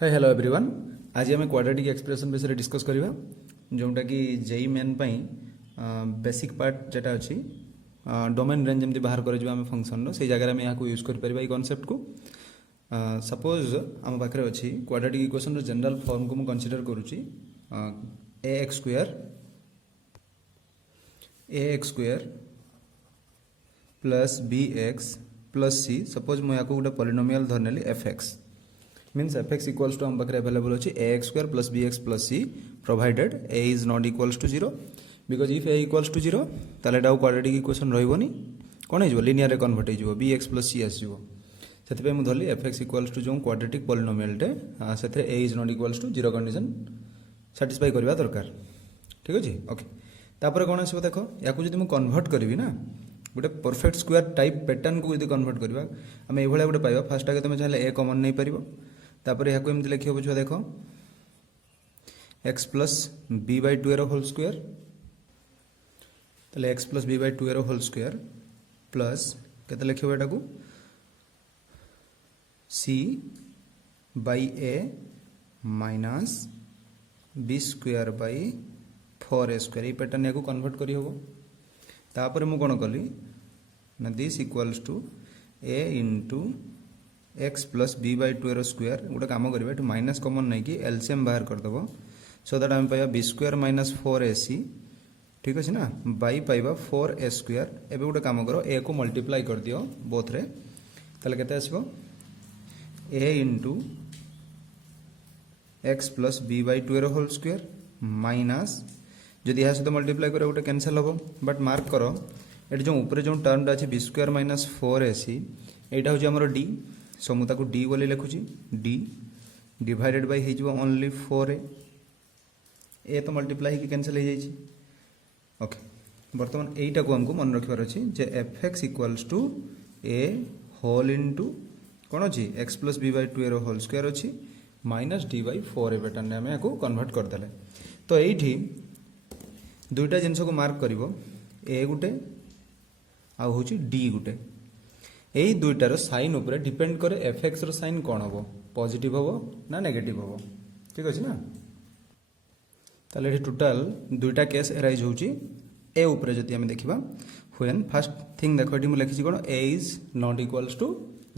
Hi hello everyone. आज आम quadratic expression विषय डिस्कस करवा जोटा कि जेई मेन बेसिक पार्ट जेटा अच्छी डोमेन रेंज जमी बाहर कर फंक्शन से जगह में यहाँ यूज कर कॉन्सेप्ट को सपोज आम पाखे अच्छी क्वाड्रेटिक इक्वेशन जनरल फॉर्म को मुझे कंसीडर करुच्ची a x square plus b x plus c. Suppose मुझे गोटे पॉलिनोमियल धरनेली f x means fx equals to हम पाखे अवेलेबल अच्छी ax square plus bx plus c provided a is not equals to 0 because if a equals to 0 ताले डाउ quadratic equation रहइबोनी कोन हो linear रे कन्वर्ट हो bx plus c आसीबो सेते मु धरली fx equals to जो क्वाड्रेटिक पॉलिनोमियल टे सेते a is not equals to 0 condition satisfy करबा दरकार। ठीक अछि ओके। तापर कोन आसीबो देखो याकू जदि मु कन्वर्ट करबी ना गोटे परफेक्ट स्क्वायर टाइप पैटर्न को यदि कन्वर्ट करबा हम ए भलिया गोटे पाइबा फास्ट आगे तुम चाहे a कॉमन नहीं परिबो तापर यहाँ एमती लिखी छुआ देख x plus b by two एर होल स्क्वायर ताले x plus b by two एर होल स्क्वायर प्लस केते लिख c by a minus b square by 4a square ये पैटर्न या कन्वर्ट करी होबो। तापर मु कोन कली ना this equals to a into x plus b by two एर स्क्वायर गोटे कम करेंगे ये माइनस कमन नहीं कि एलसीएम बाहर करदेव सो दैट आम पाइबा बी स्क्वायर माइनस 4ac ठीक अच्छे ना बै पाइबा 4a स्क्वायर एवं गोटे कम कर ए को मल्टीप्लाई कर दियो बोथ रे ताले केते आसीबो a into x plus b by two एर होल स्क्वायर माइनस जदि यहाँ सहित मल्टीप्लाई कर गोटे कैंसल हम बट मार्क कर ये जो ऊपर जो टर्मटा अच्छे बी स्क्वायर माइनस 4ac यहाँ हूँ आमर डी सो मुझे डी बोली लिखुची डी डिवाइडेड बाय हो ओनली 4a ए तो मल्टीप्लाई हो कैंसल हो जाए। ओके बर्तमान यहीटा को हमको मन रखार अच्छी जे f x equals to a whole into कौन अच्छी x plus b by two एर होल स्क्वायर अच्छी minus d by 4a pattern आम यहाँ कन्वर्ट करदे। तो ये दुईटा जिनस को मार्क कर ए गुटे आ हूँ डी गुटे यही दुईटार साइन उपरे डिपेंड करे एफ एक्स रो साइन कौन हम पॉजिटिव हम ना नेगेटिव हम ठीक अच्छे ना। ताले टोटाल दुईटा केस एराइज होची ए उपरे जदि हम देखिबा व्हेन फर्स्ट थिंग देखो ये लिखी कौन ए इज नॉट इक्वल्स टू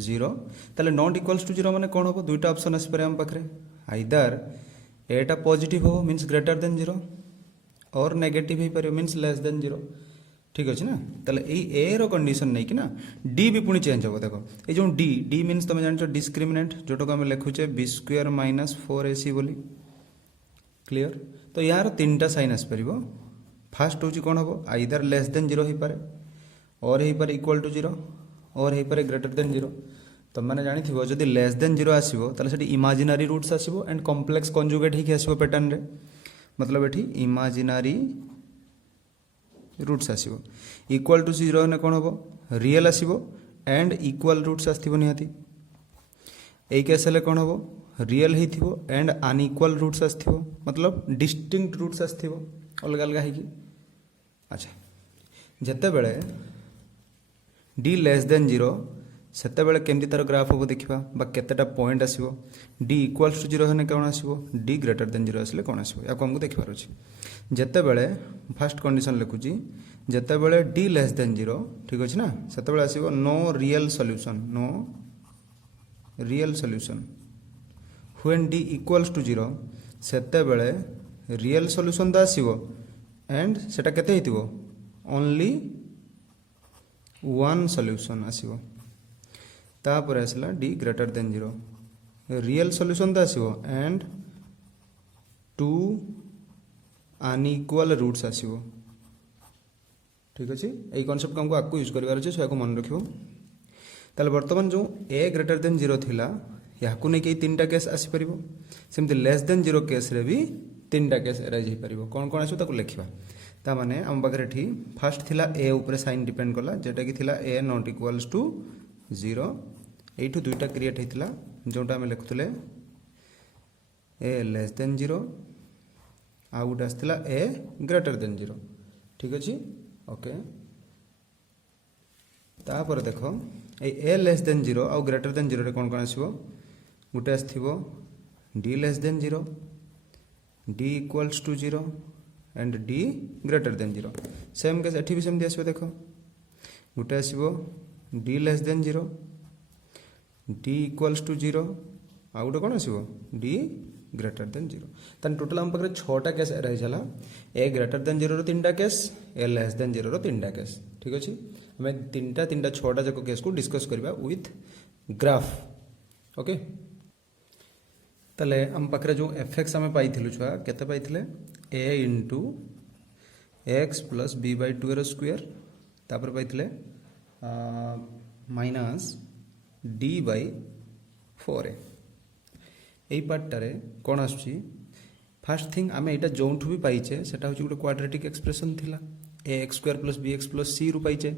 0 ताले नॉट इक्वल्स टू 0 माने कौन हम दुईटा ऑप्शन आसी पारे हम पाखरे आइदर एटा पॉजिटिव हो मींस ग्रेटर देन 0 और नेगेटिव ही पारे मींस लेस देन 0 ठीक अच्छे ना। ताले ए रो कंडीशन नहीं कि ना डी भी पुणी चेंज हो देखो ये जो डी डी मीन्स तुम जान डिस्क्रिमिनेंट जोटा को आम लिखुचे बी स्क्वायर माइनस 4ac बोली क्लियर। तो यार तीन टा साइन आसपर फास्ट हूँ कौन हम आइदर लेस देन 0 हो पारे और हो पारे इक्वल टू 0 और हो पारे ग्रेटर देन 0। तुम मैंने जानी थो जदि लेस देन 0 आसो ताले इमाजिनारी रूट्स आसो एंड कॉम्प्लेक्स कंजुगेट होकर आसो पैटर्न रे मतलब ये इमाजिनारी रूट्स आसो इक्वल टू 0 ने कौन हम रियल आसो एंड इक्वल रूट्स आसो निहाती यही केस कौन हम रियल हो एंड अनइक्वल रूट्स आसो मतलब डिस्टिंक्ट रूट्स आसो अलग अलग है। अच्छा जिते बड़े डी लेस देन 0 सेते बेले केमती तार ग्राफ हम देखा केतेटा पॉइंट आसो डी इक्वल्स टू 0 होने कौन आसो डी ग्रेटर देन 0 आसले कौन आसो या हमको देखार अच्छे जिते बड़े फर्स्ट कंडीशन लिखुची जिते बड़े डी लेस देन 0 ठीक अच्छे ना सेते बेले आसो no real solution when d equals to 0 सेते बेले रियल सॉल्यूशन तो आसो एंड सेटा केते हितिबो ओनली वन सॉल्यूशन आसो तापर आसला D greater than 0 real solution तो आसो एंड टू अनइक्वल रूट्स आसो ठीक अच्छे यही कॉन्सेप्ट को आपको यूज करार अच्छे सो मन रखियो। ताले बर्तमान जो ए ग्रेटर देन 0 थिला या नहीं तीन टा केस आसीपर सेमती लेस देन 0 केस रे भी तीन टा केस एराइज हो पार कौन कौन आसो ताको लिखा ता माने आम पाखे ठी फास्ट थिला ए ऊपर साइन डिपेंड कला जेटा कि थिला ए नॉट इक्वल्स टू 0 एठू दुईटा क्रिएट होता जोटा आम लिखुले ए लेस देन 0 आ गोटे आसला ए ग्रेटर देन 0 ठीक अच्छे ओके। तापर देख ए लेस देन 0 आउ ग्रेटर देन 0 रे कौन कौन आसो गोटे आसो d less than 0, d equals to 0 and d greater than 0। Same case एठी भी सेमती आसो, देख गोटे आसो d less than 0, d equals to 0, आ गोटे कौन आसो d ग्रेटर देन 0। तान टोटल आम पाखे 6टा केस रही चला, ए ग्रेटर देन 0 रो 3टा केस, ए लेस देन 0 रो 3टा केस। ठीक अच्छे, आम 3टा 6टा जाक केस को डिस्कस करबा विथ ग्राफ। ओके, ताले आम पाखे जो एफएक्स आम पाइथिलु छुआ केते पाइथिले, a into x plus b by 2 रो स्क्वायर, तापर पाइथिले माइनस डी बाय 4a। यही पार्टारे कौन आसुची, फास्ट थिंग आम यहाँ जो भी पाइचे सेटा हूँ गोटे क्वाड्रेटिक एक्सप्रेशन थिला, a x square plus b x plus c रु पाइचे।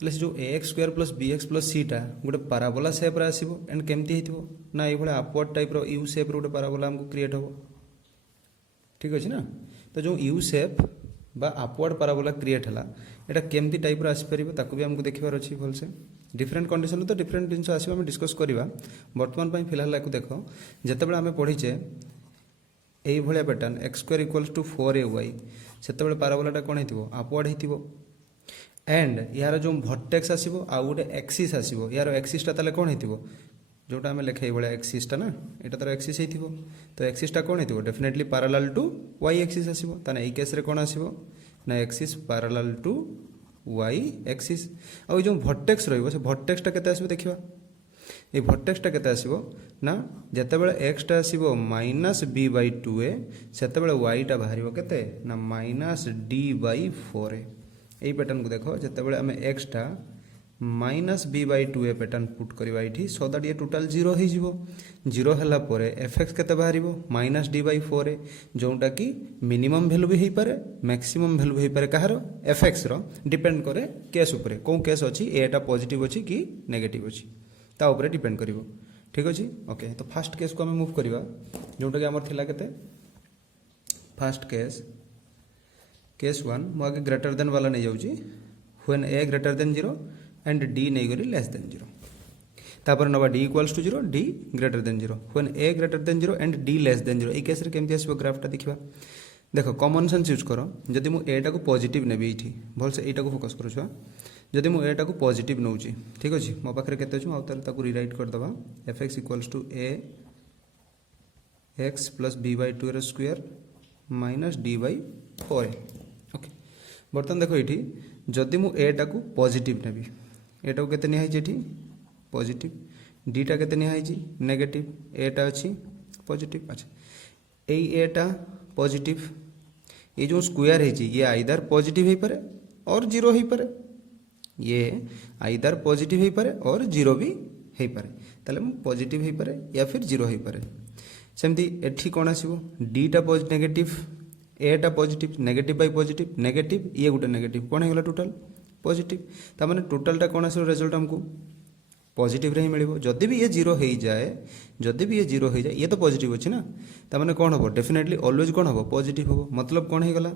तो जो a x square plus b x plus c टा गोटे पाराबोला सेप रे आसीबो, एंड केमती हेतिबो ना ये अपवर्ड टाइप रो यू सेप रो गोटे पाराबोला हमको क्रिएट हो। ठीक अच्छे ना, तो जो यू सेप बा अपवर्ड पाराबोला क्रिएट है यहाँ केमती टाइप रो आसी परिबो ताकू भी हमको देखिबार अछि भलसे। डिफरेंट कंडीशन तो डिफरेंट जिनस आसीबो, हम डिस्कस करवा। बर्तमान पई फिलहाल याकू देखो, जेतेबेले आमे पढिचे एई भलिया pattern x square equals to 4ay, सेतेबेले पाराबोलाटा कोन हेतिबो अपवर्ड हेतिबो, एंड यार जो भर्टेक्स आसीबो आ गोटे एक्सिस आसीबो, यार एक्सिस टा ताले कोन हेतिबो जोटा आमे लेखे एई भलिया एक्सिस टा ना, एटा तार एक्सिस हेतिबो। तो एक्सिस टा कोन हेतिबो definitely parallel to y axis आसीबो। ताने एई केस रे कोन आसीबो ना axis parallel to y axis. आ जो भर्टेक्स रहिबो से भर्टेक्स टा केते आसीबो देखिबा, ए भर्टेक्स टा केते आसीबो ना जेतेबेले x टा आसीबो माइनस b बाय 2a, सेतेबेले y टा बाहरिबो केते ना माइनस d बाय 4a। एई पैटर्न को देखो, जेतेबेले आमे x टा minus b by 2a pattern put करबा इठी, सो दैट ये टोटल 0 हे जिवो। 0 हला परे fx केते बाहरिबो माइनस d बाय 4a, जोंटा कि मिनिमम वैल्यू भी हेई पारे मैक्सिमम वैल्यू हेई पारे, कहारो fx रो डिपेंड करे केस ऊपर, को केस अछि एटा पॉजिटिव अछि कि नेगेटिव अछि ता ऊपर डिपेंड करिवो। ठीक अछि, ओके। तो फर्स्ट केस को हम मूव करबा, जोंटा कि हमर थिला केते फर्स्ट केस 1 मो आगे ग्रेटर देन वाला नै जाउची, when a greater than 0 and d नै गरी लेस देन 0। तापर नबा d equals to 0, d greater than 0, when a greater than 0 and d less than 0। ए केस रे केमति आसीबो ग्राफटा देखिबा। देखो कॉमन सेंस यूज करो, जदि मु a टा को पॉजिटिव नेबी इठी, भल से एटा को फोकस करू छुआ, जदि मु a टा को पॉजिटिव नउची, ठीक अछि, मो पाखरे केते अछि, मु आउतर ताको रीराइट कर दबा fx equals to a x plus b by 2 रो square minus d by 4a। Okay, बर्तन देखो इठी जदि मु a टा को पॉजिटिव नेबी, एटा को केते निहाई जेठी पॉजिटिव, d टा केते निहाई जी नेगेटिव, a टा अछि पॉजिटिव। अच्छा, एई a टा पॉजिटिव, ये जो स्क्वायर है जी ये आइदर पॉजिटिव ही पारे और 0 ही पारे, ये आइदर पॉजिटिव ही पारे और 0 भी ही पारे, ताले पॉजिटिव ही पारे या फिर 0 ही पारे। सेमती एठी कोन आसीबो d टा नेगेटिव, a टा positive, negative bye positive, negative ये गुटे नेगेटिव, कोन हेगला टोटल पॉजिटिव। ता माने टोटल टा कोन आसीबो रिजल्ट हमको पॉजिटिव रे ही मिलिबो। जदि भी ये 0 हो जाए, जदि भी ये 0 हो जाए, ये तो पॉजिटिव अछि ना, ता माने कोन होबो डेफिनेटली ऑलवेज कोन होबो पॉजिटिव होबो। मतलब कोन हे गला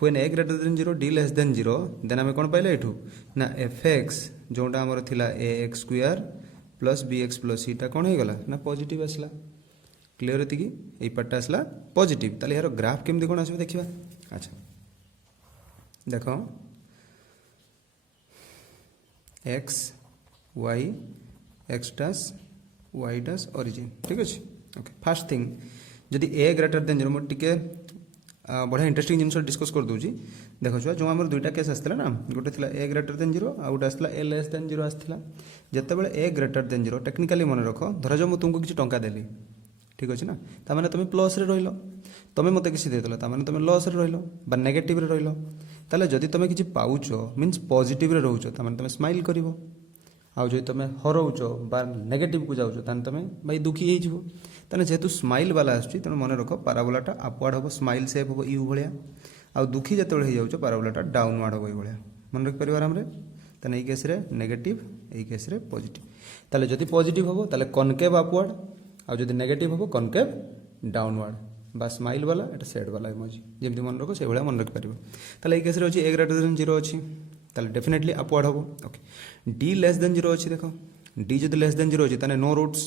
when a greater than 0 d less than 0, then हमें कोन पाइले एठू ना fx जोंटा हमर थिला ax square plus bx plus c टा कोन हे गला ना पॉजिटिव आसला। क्लियर होती कि एई पार्ट आसला पॉजिटिव, ताले यार ग्राफ केमदी कोन आसीबो देखिबा। अच्छा देखो x y x dash y dash origin, ठीक अच्छे। ओके, फास्ट थिंग जदि a ग्रेटर देन 0, मोर टिके बढ़िया इंटरेस्टिंग जिनस डिस्कस कर दूची। देखो छुआ जो आमर दुईटा केस आसला ना, गोटे थिला a ग्रेटर देन 0 आ गोटे आसला a लेस देन 0 आसला। जेतेबेले a ग्रेटर देन 0 टेक्निकली मन रख, धर जो मु तुमको किसी टंका देली, ठीक अच्छे ना, ता माने तुम प्लस रे रहिलो, तुम मते किसी देदेल ता माने तुम लॉस रे रहिलो बा नेगेटिव रे रहिलो। ताले जदि तुम किसी पाउचो मीन्स पॉजिटिव रे रहउचो, ता माने तुम स्माइल करिवो, आउ जो तुम हरौच बा नेगेटिव को जाऊच तान तुम भाई दुखी हो जीवो। ताने जेहेतु स्माइल वाला आसुची तेणु मन रख पाराबोलाटा अपवर्ड हम, स्माइल सेप हम यू भाया, आउ दुखी जिते हो जाऊच पाराबोलाटा डाउनवर्ड हम ये मन रखि पार आराम। ताने एई केस रे नेगेटिव, एई केस रे पॉजिटिव। ताले जदि पॉजिटिव हम ताले कनकेव अपवर्ड, आउ जदि नेगेटिव हम कनकेव डाउनवर्ड, बा स्माइल वाला एटा सेड वाला इमोजी जेमती मन रखो से भाया मन रखि पार। ताले एई केस रे अछि a ग्रेटर देन 0 अछि, ताले डेफिनेटली अपवर्ड हम। ओके, d लेस देन 0 अछि, देखो d जदि लेस देन 0 अछि ताने नो रूट्स,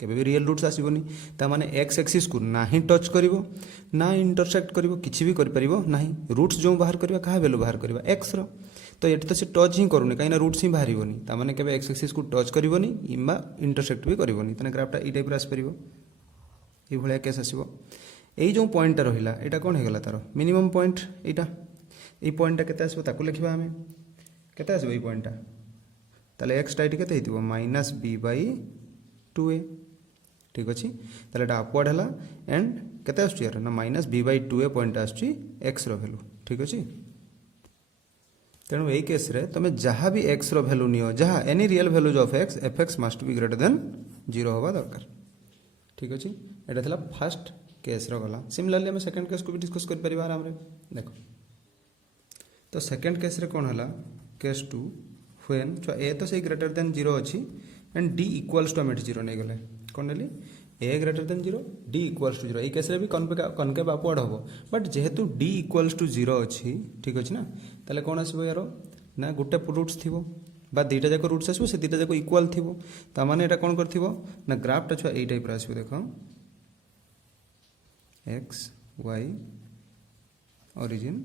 केबे भी रियल रूट्स आसीबोनी ता माने एक्स एक्सिस को ना ही टच करिवो ना इंटरसेक्ट करिवो किछि भी करि परिवो नाही रूट्स जो बाहर करबा कहा वैल्यू बाहर करबा एक्स रो तो एठी तो से टच ही करूनी काइना रूट्स ही बाहरिबोनी ता माने केबे एक्स एक्सिस को टच करिवोनी इमा इंटरसेक्ट भी करिवोनी तने ग्राफटा ई टाइप रा आसी परिवो ए भलिया केस आसीबो एई जो पॉइंट रहिला एटा कोन हेगला तारो मिनिमम पॉइंट एटा ए पॉइंट केते आसीबो ताकू लिखबा हमें केते आसीबो ए पॉइंट ताले एक्स टाइट केते हितिबो -b/2a ठीक अछि ताले एटा अपवर्ड हला एंड केते आछी यार ना -b/2a पॉइंट आछी x रो वैल्यू ठीक अछि तेणु ए केस रे तमे जहाँ भी x रो वैल्यू नियो जहाँ any real values of x fx must be greater than 0 होबा दरकार ठीक अछि एटा थला फर्स्ट केस रो गला सिमिलरली हम सेकंड केस को भी डिस्कस कर परिवार हमरे देखो तो सेकंड केस रे कोन हला केस 2 व्हेन जो a तो से ग्रेटर देन 0 अछि एंड d इक्वल्स टू हम 0 नै गले कोन नेली a greater than 0 d equals to 0 ए केस रे भी कनकेव अपवर्ड होबो बट जेहेतु d इक्वल्स टू 0 अछि ठीक अछि ना ताले कोन आसीबो यारो ना गुटे रूट्स थिबो बा दीटा जाको रूट्स आसीबो से दीटा जाको इक्वल थिबो ता माने एटा कोन करथिबो ना ग्राफ टा छुआ ए टाइप रा आसीबो देखो x y ओरिजिन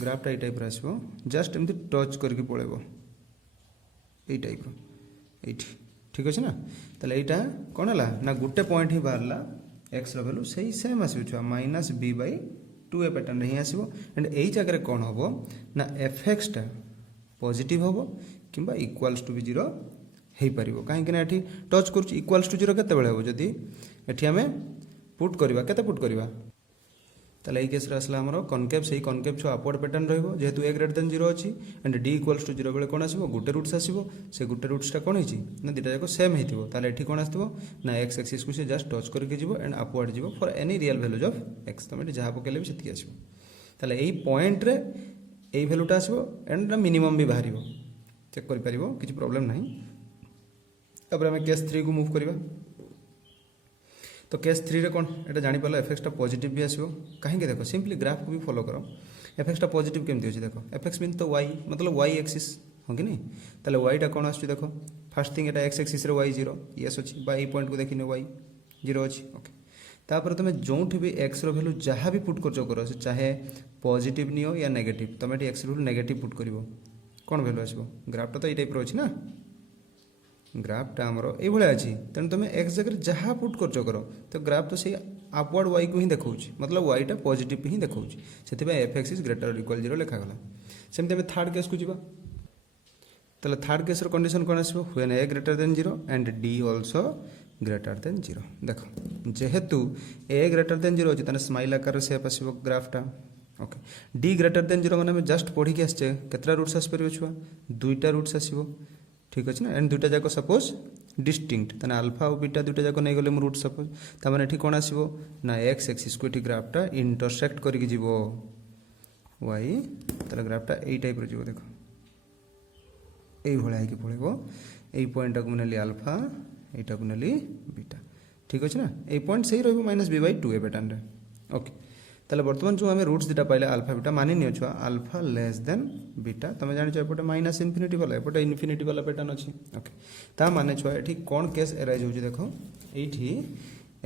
ग्राफ टा ए टाइप रा आसीबो जस्ट एमती टच करके पळेबो ए टाइप रो एठी ठीक अछि ना ताले एटा कोन हला ना गुटे पॉइंट ही बारला x रो वैल्यू सही सेम आसीबो छुआ -b/2a पैटर्न रे ही आसीबो एंड एई जगह रे कोन होबो ना fx टा पॉजिटिव होबो किंबा इक्वल्स टू भी 0 हेई परिबो काहे कि ना एठी टच करछु इक्वल्स टू 0 केते बेले होबो जदी एठी हमें पुट करबा केते पुट करबा ताले ए केस रे असला हमरो कनकेव सही कनकेव छ अपवर्ड पैटर्न रहइबो जेहेतु a ग्रेटर देन 0 अछि एंड d इक्वल्स टू 0 बेले कोन आसीबो गुटे रूट्स आसीबो से गुटे रूट्स टा कोन हिची ना दिटा जाको सेम हेतिबो ताले एठी कोन आस्तबो ना x एक्सिस को से जस्ट टच करके जिवो एंड अपवर्ड जिवो for any real values of x तमे जहा पकेले भी सेति आसीबो ताले एई पॉइंट रे एई वैल्यूटा आसीबो एंड मिनिमम भी बाहरिबो चेक करि परिबो किछि प्रॉब्लम नाही तब हम केस 3 को मूव करबा तो केस 3 रे कोन एटा जानि परला fx टा पॉजिटिव भी आसीबो काहे के देखो सिंपली ग्राफ को भी फॉलो करो fx टा पॉजिटिव केमति होछि देखो fx मीन तो y मतलब y एक्सिस हो कि नहीं ताले y टा कोन आछि देखो फर्स्ट थिंग एटा x एक्सिस रे y 0 यस अछि बा ए पॉइंट को देखिने y 0 अछि ओके तापर तमे जोंठ भी x रो वैल्यू जहा भी पुट करजो करो से चाहे पॉजिटिव नियो या नेगेटिव तमे एटी x रो नेगेटिव पुट करिवो कोन वैल्यू आसीबो ग्राफ टा तो ए टाइप रो अछि ना ग्राफ टा हमरो ए भले अछि तने तमे x जगह जहा पुट करजो करो तो ग्राफ तो से अपवर्ड y को ही देखौछि मतलब y टा पॉजिटिव ही देखौछि सेति बे fx इज ग्रेटर और इक्वल 0 लिखा गला सेमते हम थर्ड केस को जिबा तले थर्ड केस रो कंडीशन कोन आसीबो when a greater than 0 and d also greater than 0 देखो जेहेतु a ग्रेटर देन 0 अछि तने स्माइल आकार शेप आसीबो ग्राफ टा ओके d ग्रेटर देन 0 माने हम जस्ट पढी के आछे केतरा रूट्स आस परिबो छुआ दुईटा रूट्स आसीबो ठीक अछि ना एंड दुईटा जाको सपोज डिस्टिंक्ट तने अल्फा और बीटा दुईटा जाको नै गले म रूट सपोज त माने एठी कोन आसीबो ना x एक्सिस को एठी ग्राफ टा इंटरसेक्ट करिक जीवो y तले ग्राफ टा ए टाइप रो जीवो देखो ए भळे आइ के पळेबो ए पॉइंट को नेली अल्फा एटा को नेली बीटा ठीक अछि ना ए पॉइंट सही रहबो -b/2a पैटर्न रे ओके ताले वर्तमान जो हमें रूट्स दिटा पाइले अल्फा बीटा मानि नियो छुआ अल्फा लेस देन बीटा तमे जानि छ एपटे माइनस इन्फिनिटी वाला एपटे इन्फिनिटी वाला पैटर्न अछि ओके ता माने छुआ एठी कोन केस अराइज होजी देखो एठी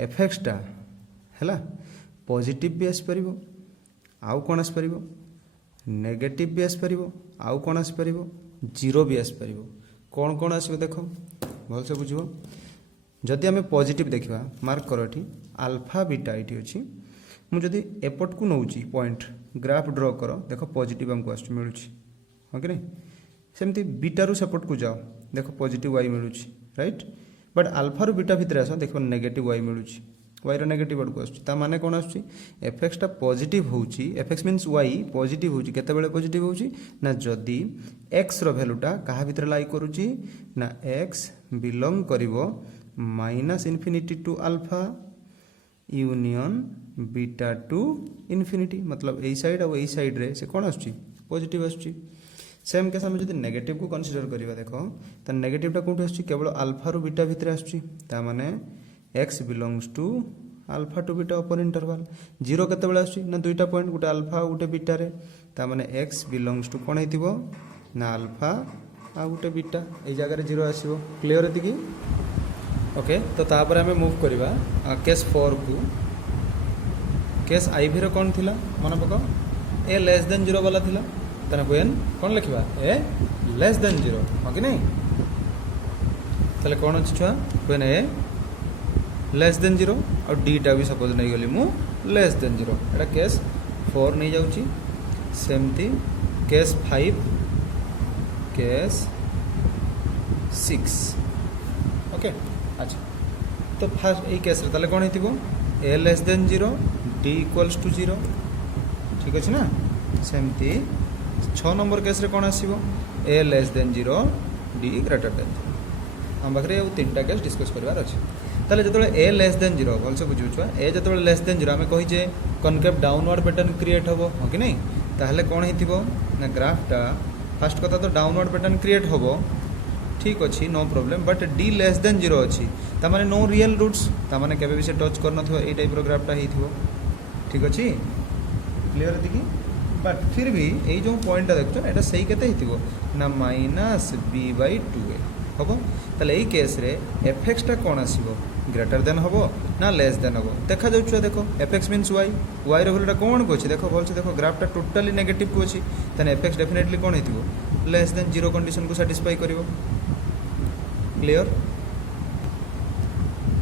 fx टा हैला पॉजिटिव भी आस परिबो आउ कोन आस परिबो नेगेटिव भी आस परिबो आउ कोन आस परिबो जीरो भी आस परिबो कोन कोन आसीबो देखो भल से बुझिबो जदि हमें पॉजिटिव देखिबा मार्क करो एठी अल्फा बीटा एठी अछि मु जदि एपट को नौची पॉइंट ग्राफ ड्रॉ करो देखो पॉजिटिव हमको आस्ट मिलुची हो कि नहीं सेमती बीटा रु सपोर्ट को जाओ देखो पॉजिटिव y मिलुची राइट बट अल्फा रु बीटा भितर आसो देखो नेगेटिव y मिलुची y रो नेगेटिव वर्ड को आछी ता माने कोन आछी fx टा पॉजिटिव होउची fx मींस y पॉजिटिव होउची केते बेले पॉजिटिव होउची ना जदी x रो वैल्यू टा कहा भितर लाई करूची ना x बिलोंग करिवो -infinity to alpha union beta to infinity मतलब ए साइड और ए साइड रे से कोन आछी पॉजिटिव आछी सेम केस हम जदी नेगेटिव को कंसीडर करिवा देखो त नेगेटिव टा कोन आछी केवल अल्फा रो बीटा भितर आछी ता माने x belongs to alpha to beta open interval 0 केते बेला आछी ना दुईटा पॉइंट गुटे अल्फा गुटे बीटा रे ता माने x बिलोंग्स टू कोन हेतिबो ना alpha uh Gute beta A जगह रे 0 आसीबो क्लियर हेति की ओके तो तापर आम मुव करवा केस 4 को केस आईवी रो कौन थिला मन पक ए लेस देन 0 वाला थिला तने व्हेन कौन लिखवा ए लेस देन 0 हो कि नहीं ताले कौन अछि छुआ व्हेन ए लेस देन 0 और डीटा भी सपोज नहीं गली मु लेस देन 0 एटा केस 4 नहीं जाउची सेमती केस 5 केस 6 ओके अच्छा तो फास्ट ये केस रे ताले कौन हेतिबो a less than 0 d equals to 0 ठीक अच्छे ना सेमती 6 नंबर केस रे कौन आसीबो a less than 0 d greater than 0 हम पाखे तीन केस डिस्कस करार अच्छे ताले जो ए लेस देन 0 भलसे बुझू छुआ ए जो लेस देन 0 आम कहीचे कनकेव डाउनवर्ड पैटर्न क्रिएट हम हाँ कि नहीं ताहले कौन हो ना ग्राफटा फास्ट कथा तो डाउनवर्ड पैटर्न क्रिएट हम ठीक अच्छी no problem but d less than 0 अच्छी तामाने नो रियल रूट्स तामाने केबे भी से टच कर नथो ए टाइप रो ग्राफटा हेथिबो ठीक अच्छी क्लियर देखी बट फिर भी ये जो पॉइंट देखो एटा सही केते हेथिबो ना माइनस बी बाई 2a हम ताले ये केस रे एफएक्स टा कौन आसीबो ग्रेटर देन हम ना लेस देन हम देखा जाउछ देखो एफएक्स मीन्स वाई वाई रो वैल्यूटा कौन को अछि देखो भलसे देखो ग्राफटा टोटली नेगेटिव को अछि तने एफएक्स डेफिनेटली कौन हेथिबो लेस देन 0 कंडीशन को सैटिस्फाई करिवो क्लियर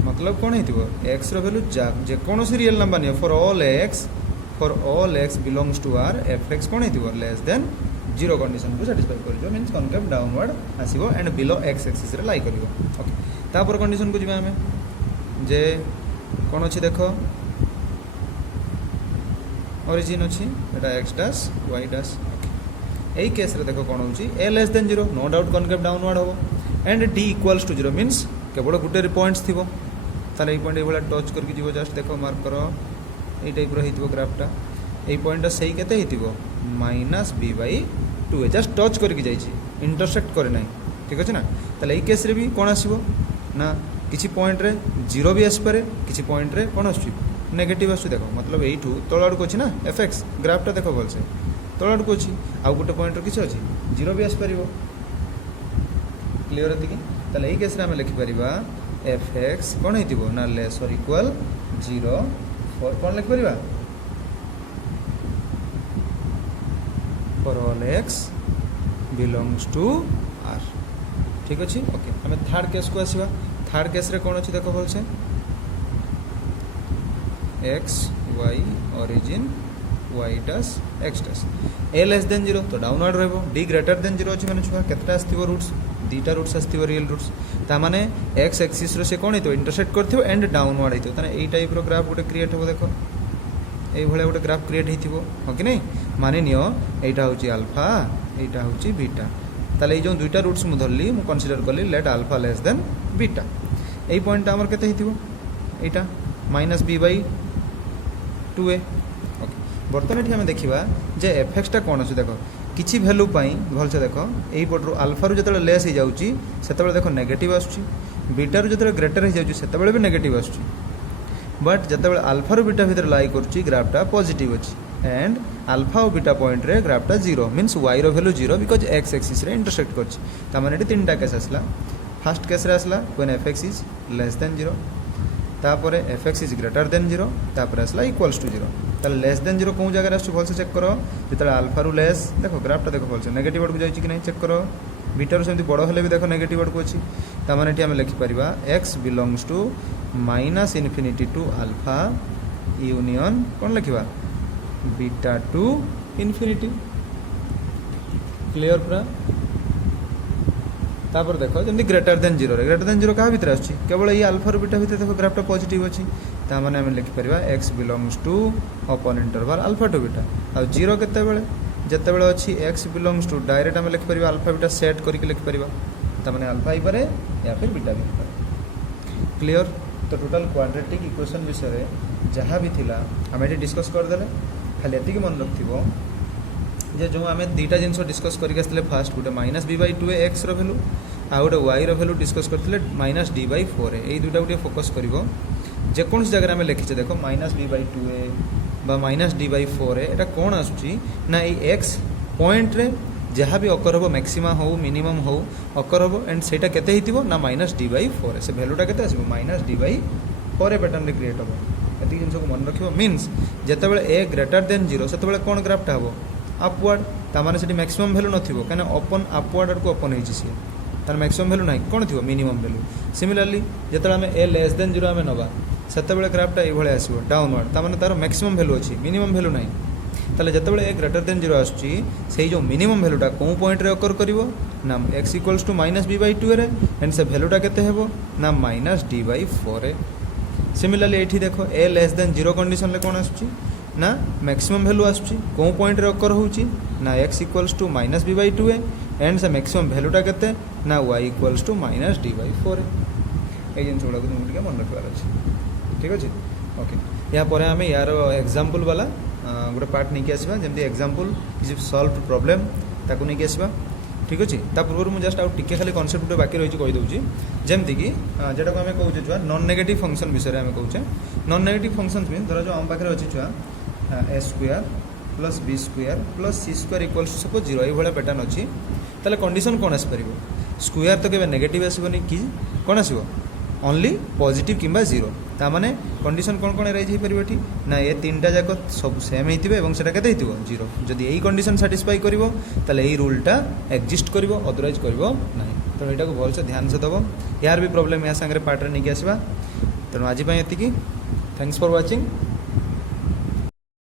मतलब कौन हेतिबो x रो वैल्यू जे कौन सी रियल नंबर नहीं for all x belongs to r fx कौन हेतिबो लेस देन 0 कंडीशन को सैटिस्फाई करियो मींस कनकेव डाउनवर्ड आसीबो एंड बिलो x एक्सिस रे लाई करियो ओके तापर कंडीशन को जिबा हमें जे कौन अछि देखो ओरिजिन अछि एटा x dash y dash okay एई केस रे देखो कौन होची a less than 0 no doubt concave downward हो and d equals to 0 means केवल गुटे पॉइंट्स थिबो ताले ए पॉइंट ए टच करके जीवो जस्ट देखो मार्क करो ए टाइप रो हेतिबो ग्राफटा ए पॉइंट सही केते हेतिबो minus b by 2 just touch करके जाइछि इंटरसेक्ट करे नाही ठीक अछि ना ताले ए केस रे भी कोन आसीबो ना किछि पॉइंट रे 0 भी आसी पारे किछि पॉइंट रे कोन आछि नेगेटिव आसी देखो मतलब एठू तळाड को अछि ना एफएक्स ग्राफटा देखो बोलसे तळाड को अछि आ गुटे पॉइंट रो किछि अछि 0 भी आसी परिबो क्लियर है कि ताले ए केस रे हम लिखि परिबा fx कौन हेतिबो ना लेस और इक्वल 0 फॉर कौन लिख परिबा for all x belongs to r ठीक अछि ओके हमें थर्ड केस को आसीबा थर्ड केस रे कौन अछि देखो बोलसे x y origin y dash x dash a less than 0 तो डाउनवर्ड रहबो d ग्रेटर देन 0 अछि माने छुआ केतटा आस्तिबो रूट्स दीटा रूट्स आस्तिबो रियल रूट्स ता माने x एक्सिस रो से कोन हेतो इंटरसेक्ट करथिबो एंड डाउनवर्ड हेतो ताने एई टाइप रो ग्राफ गोटे क्रिएट हो देखो एई भले गोटे ग्राफ क्रिएट हेतिबो हो कि नहीं माने नियो एटा होची अल्फा एटा होची बीटा ताले ए जो दुईटा रूट्स मु धरली मु कंसीडर करली let alpha less than beta एई पॉइंट हमर केते हेतिबो एटा minus b by 2a okay बर्तमान एठी हम देखिबा जे एफएक्स टा कोन अछि देखो किछि वैल्यू पाई भलसे देखो एई पट रो अल्फा रो जतले लेस हो जाउची सेतबेले देखो नेगेटिव आसुची बीटा रो जतले ग्रेटर हो जाउची सेतबेले भी नेगेटिव आसुची बट जतबेले अल्फा रो बीटा भीतर लाई करची ग्राफटा पॉजिटिव अछि एंड अल्फा और बीटा पॉइंट रे ग्राफटा 0 मींस y रो वैल्यू 0 बिकॉज x एक्सिस रे इंटरसेक्ट करची ता माने एटी तीनटा केस आसला फर्स्ट केस रे आसला when fx is less than 0 तापर fx इज ग्रेटर देन 0 तापर आसला इक्वल्स टू 0 ताले लेस देन 0 कोन जगह आसु भलसे चेक करो जतले अल्फा रो लेस देखो ग्राफटा देखो भलसे नेगेटिव वर्ड को जाईची कि नहीं चेक करो बीटा रो सेमति बडो हले भी देखो नेगेटिव वर्ड को अछि ता माने एटी हम लिखि परिबा x belongs to minus infinity to alpha union कोन लिखिबा बीटा टू इन्फिनिटी क्लियर पूरा तापर देखो जंदी ग्रेटर देन 0 का भीतर आछि केवल ये अल्फा रो बीटा भीतर देखो ग्राफटा पॉजिटिव अछि ता माने हम लिखि परिबा x belongs to open interval alpha to beta आ 0 केते बेले जते बेले अछि x बिलोंग्स टू डायरेक्ट हम लिखि परिबा अल्फा बीटा सेट करके लिखि परिबा ता माने अल्फा ही पारे या फिर बीटा भी पारे क्लियर तो टोटल क्वाड्रेटिक इक्वेशन विषय रे जहां भी थिला हम एटी डिस्कस कर देले खाली एति के मन रखथिबो जे जो आमे दीटा जिंस डिस्कस करके आसले फास्ट गोटे माइनस बी बाई 2 एक्स रो वैल्यू आ गोटे वाई रो वैल्यू डिस्कस करथिले माइनस डी बाई 4 ए दुटा गोटे फोकस करिवो जे कोन जगह आमे लिखिचे देखो माइनस बी बाई 2 बा माइनस डी बाई 4 एटा कोन आसुची ना ए एक्स पॉइंट रे जहाँ भी अकर हम मैक्सिमा हो मिनिमम हो अकर हम एंड सेटा केते हितिबो ना -d/4 से वैल्यूटा केते आसीबो -d/4 पैटर्न रे क्रिएट हो एति जिंस को मन रखिबो मींस जेतेबेले a ग्रेटर देन 0 सेतेबेले कोन ग्राफटा हबो अपवर्ड ता माने सेठी मैक्सिमम वैल्यू नथिबो काने ओपन अपवर्ड को ओपन होइछि से तार मैक्सिमम वैल्यू नाही कोन थिबो मिनिमम वैल्यू सिमिलरली जेतेबेले हमें a लेस देन 0 हमें नबा सेतेबेले ग्राफटा ए भळे आसीबो डाउनवर्ड ता माने तार मैक्सिमम वैल्यू अछि मिनिमम वैल्यू नाही ताले जेतेबेले a ग्रेटर देन 0 आछी सेही जो मिनिमम वैल्यूटा को पॉइंट रे अकर करिवो ना x इक्वल्स टू -b/2 रे एंड से वैल्यूटा केते हेबो ना -d/4 सिमिलरली एठी देखो a लेस देन 0 कंडीशन ले कोन आछी ना मैक्सिमम वैल्यू आछी को पॉइंट रे अकर होउची ना x equals to -b/2 and से मैक्सिमम वैल्यूटा केते ना y इक्वल्स टू -d/4 ए जिंस गुडा को तुम टिके मन रखबार अछि ठीक अछि ओके या परे हमें यार एग्जांपल वाला गोटे पार्ट नहीं आसवा जमी एग्जांपल किसी सॉल्व प्रॉब्लम ताकू नहीं आसवा ठीक अच्छे ता पूर्व मुझे जस्ट आउट टिके खाली कॉन्सेप्ट गोटे बाकी रही कहीदे जमती कि जेटा को आम कहे छुआ नॉन नेगेटिव फंक्शन विषय में कहे नॉन नेगेटिव फंक्शन मीन धर जो आम पाखे अच्छी छुआ a square plus b square plus c square equals to suppose 0 ये पैटर्न अच्छी ताले कंडीशन कौन आसपर स्क्वायर तो केबे नेगेटिव आसबनी कि कौन आसो ओनली पॉजिटिव किंबा 0 ता माने कंडीशन कौन कौन रही पार ये ना ये तीनटा जाक सब सेम होते और सेटा केते होइतिबो 0 जदि यही कंडीशन सैटिस्फाई करिवो ताले यही रूलटा एक्जिस्ट करिवो अदरवाइज करिवो नाही तो एटा को भल से ध्यान से दबो यार भी प्रॉब्लम या संगे पार्ट रे नहीं आसबा तेणु आज एति थैंक्स फॉर वाचिंग।